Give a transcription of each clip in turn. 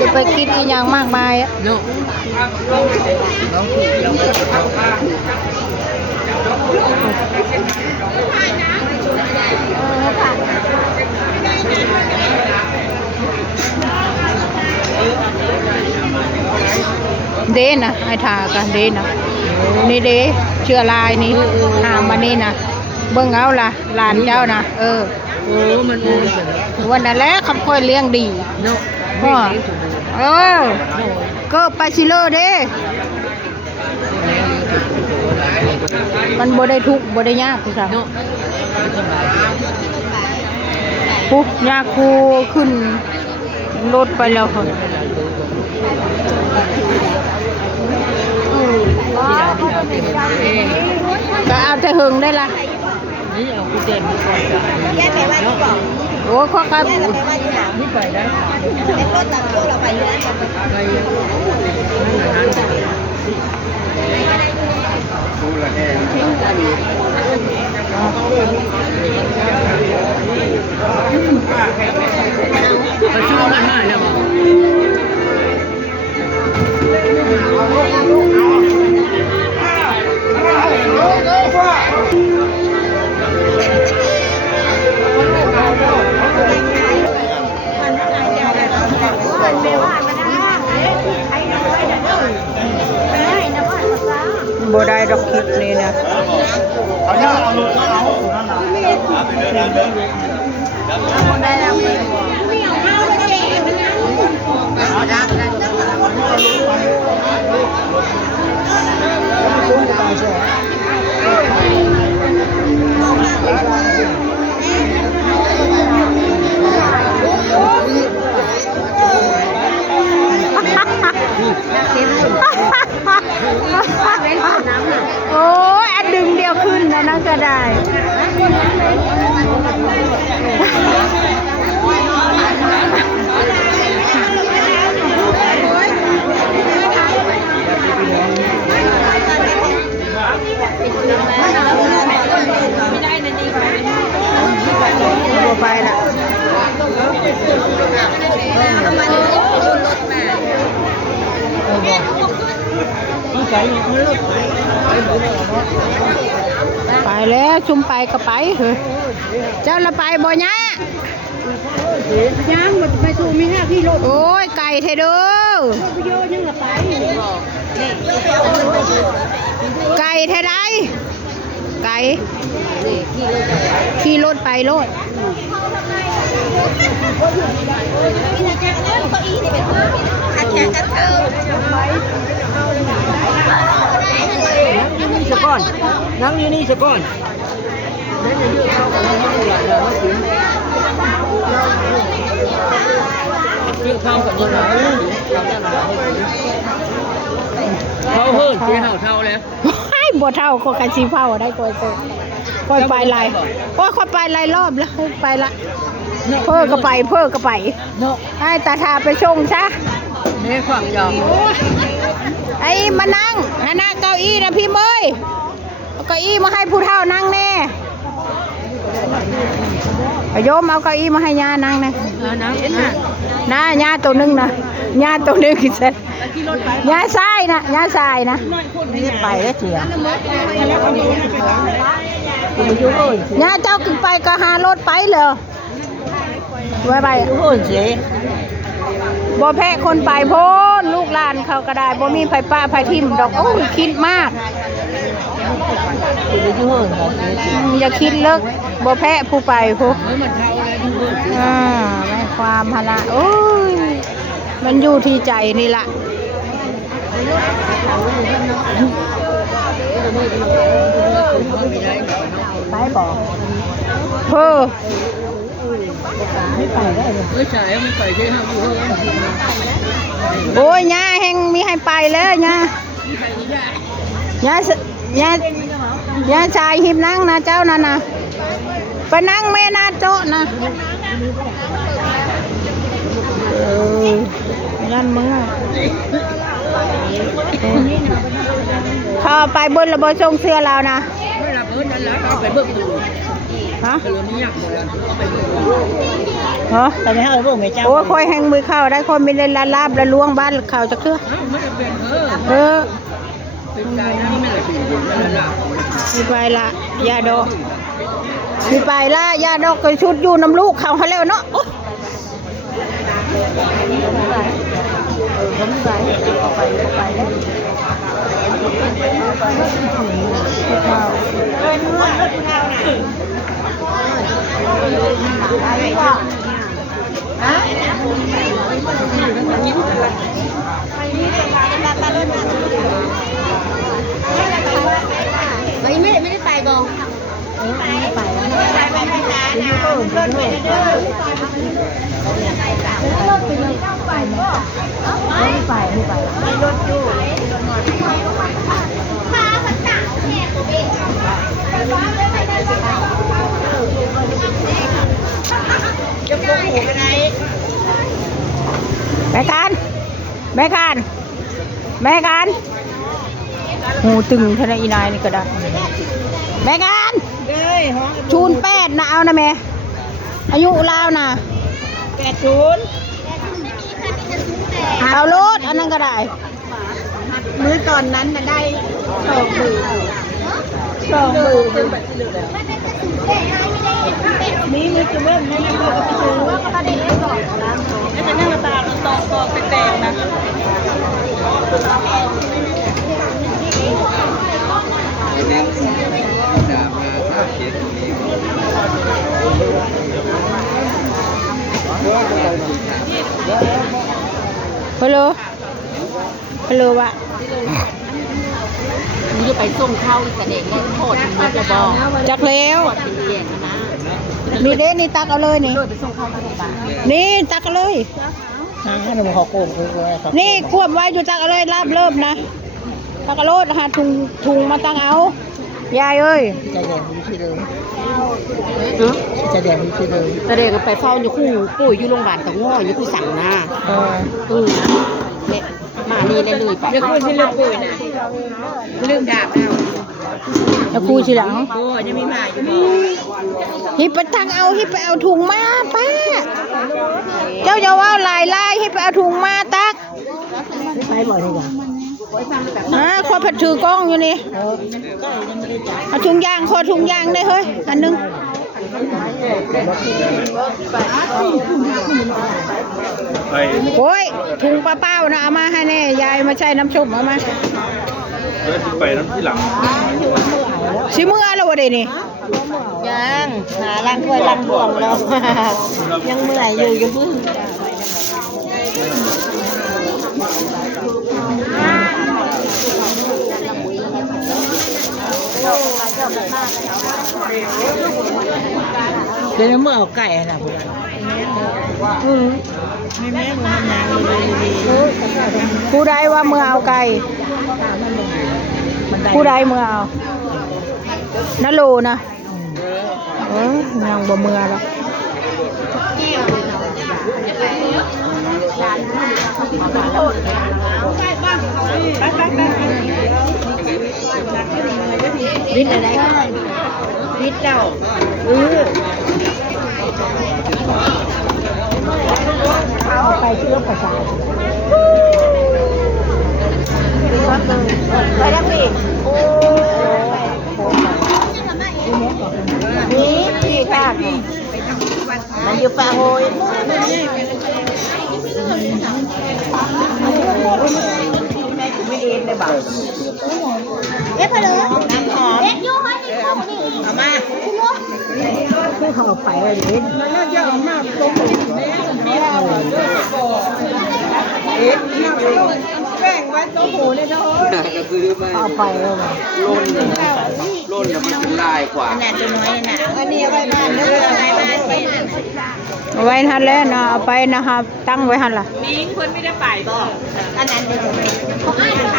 จะไปคิดอีกอย่างมากมายอะเนาะเดนะไอ้ทากันเดนะนี่เดเชื่อลายนี่หามมานี่นะเบิ่งเอาล่ะหลานเจ้านะโอ้มันวันนั้นแหละคำค่อยเลี้ยงดีเนาะพ่อก็ไปชิโร่เด้มันบ่ได้ทุกข์บ่ได้ยากคือค่ะปุ๊บยากครูขึ้นรถไปแล้วค่ะก็เอาแต่หึงได้ละนี่เอากุญแจมาก่อนแก้ไปว่าที่บอกโอ้ข้อกับนี่ไปได้เล็กรถตัดโจ้เราไปอยู่นะไปดูแลแน่ไปช่วยกันหน่อยนะบ่ได้ดอกคลิปนี่นะโอ้ยอันดึงเดียวขึ้นนะนั่นก็ได้ไปละไปแล้วชุมไปก็ไปเฮ้ยเจ้าละไปบ่ยะย่างมันไปสู่มี5กิโลโอ้ยไก่เทเด้อเยอะยังละไปไก่เทได้ไก่ขี่รถไปรถสะก้อนนั่งอยู่นี่สะก้อนเกี่ยวข้าวกับยังไงเขาเฮิร์นเจ้าเท่าแล้วให้บ่เท่าก็กันชีเผาได้ก่อยไปลายโอ้ค่อยไปลายรอบแล้วไปละเพิ่อก็ไปให้ตาทาไปชงซะนี่ฝั่งยาวไอ้มานั่งนะเก้าอี้นะพี่เมยเอาเก้าอี้มาให้ผู้เฒ่านั่งแน่โยมเอาเก้าอี้มาให้ย่านั่งนะนะย่าตัวนึงนะย่าตัวนึงกินเสร็จย่าทรายนะไม่ไปแล้วเสียย่าเจ้ากินไปก็หารถไปเลยไปบ่แพ้คนไปโพนลูกหลานเขาก็ได้บ่มีไผป้าไผทิมดอกโอ้คิดมากอย่าคิดเลิกบ่แพ้ผู้ไปผู้แม่ความพละโอ้ยมันอยู่ที่ใจนี่ล่ะไปบอกเพ้อไม่ไปได้เลยไม่ใช่ไม่ไปใช่ห้ามอยู่โอ้ยย่าแห้งมีให้ไปแล้วย่าชายหิมนั่งนะเจ้านั่นนะไปนั่งแม่นาโจ๊ะนะยันมือพอไปบนระเบิดทรงเสื้อเรานะไม่ระเบิดนั่นแหละเอาไปเบิกดู ฮะ เรือนี่ยากหมดแล้วไปเลย ฮะ แต่ไม่ให้พวกแม่เจ้า โอ้ยคอยแหงมือเข้าได้คอยมีเล่นลาบและล้วงบ้านเข้าจะเครือ ไม่ได้เป็นเออ เป็นการนั่งไม่ได้เป็นไม่ได้ละ มีไปละยาดอกมีไปละยาดอกก็ชุดอยู่น้ำลูกเขาเขาแล้วเนาะไม่ได้ไปบองไม่ไปร้านนะรถไปเด้อไม่รถอยู่มาสักจังแหกตัวเองจะโกงหัวกันไหน แม่การแม่การแม่การหูตึงทนายอีนายนี่ก็ได้แม่การชูน8นะเอานะแม่อายุลาวนะ80เอารถอันนั้นก็ได้ มื้อตอนนั้นน่ะได้นี่มือจะเริ่มนั่นก็คือว่าก็ได้เล่นก่อนนะแล้วจะนั่งตาตอเป็นแดงนะฮัลโหลฮัลโหลวะ มึงจะไปส่งเข้าแสดงได้โทษมึงจะบอก จักแล้ว เป็นเรียนนะ นี่เด้นี่ตักเอาเลยนี่ โดยไปส่งเข้าโรงพยาบาล นี่ตักเอาเลย ให้มันเขาโกงคือครับ นี่ควบไว้อยู่ตักเอาเลยลาบเริ่มนะตักเอาโลดหาถุงมาตักเอายายเอ้ย ใจแดงมีที่เลยใจแดงมีที่เลย แสดงไปเฝ้าอยู่คู่ปุ๋ยอยู่โรงพยาบาลตะง้ออยู่คู่สั่งนะเนี่ยมานี่เลยไปจะคุยที่เรื่องปุ๋ยนะเรื่องดาบเอา แล้วกูทีหลัง โอ้ยังมีมาอยู่ ฮิปไปตักเอาฮิปไปเอาถุงมาป้าเจ้าจะว่าลายฮิปไปเอาถุงมาตัก ไปบ่อยดีกว่า ขอผัดถือกล้องอยู่นี่เอาถุงยางขอถุงยางได้เฮ้ยอันนึงโอ้ยถุงเปล่าๆนะเอามาให้แน่ยายมาใช้น้ำส้มเอามาไปน้ำที่หลัง ชิมือแล้ววะเดี๋ยวนี้ ยังหาลังถ้วยลังบ่วงแล้วยังเมื่อยอยู่ยังพึ่งเดี๋ยวเมื่อเอาไก่นะพวกไม่แม่มันนานเลย ผู้ใดว่ามือเอาไก่ผู้ใดมือเอานั่นโลนะยังบ่มือแล้ววิทย์อะไรวิทย์เจ้าเอาไปที่รถประสานไปดังปีนี่ค่ะมันอยู่ป่าโฮยไม่เอ็นเลยบ่เอ๊ะพะเลยน้ำหอมเอามาผู้เขาไปเลยเด็ดเอาไปเลย ล้นแล้วมันเป็นลายกว่า ขนาดตัวน้อยน่ะอันนี้เอาไว้บ้านเด้อเอาไว้บ้านไปน่ะ เอาไว้ทันแล้วนะเอาไปนะครับตั้งไว้ทันล่ะ นิ้งคนไม่ได้ไปบ่อันนั้นเดี๋ยวเขาอ้ายไป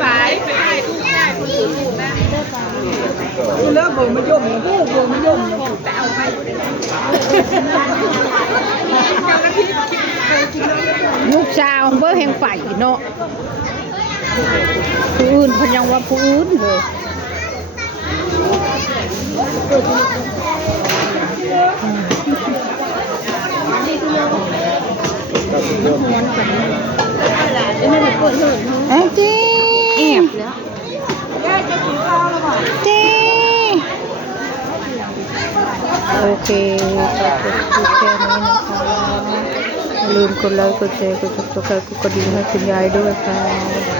ไปเลิกบ่มาย่มกูบ่มาย่มแต่เอาไป ลูกสาวเบอร์แห่งไฟเนาะผู้อื่นเพนยังว่าผู้อื่นเลย แองจี้จี้โอเคก็จบคลิปแค่นี้นะคะอย่าลืมกดไลค์กดแชร์กดติดตามกดกระดิ่งให้คุณยายด้วยค่ะ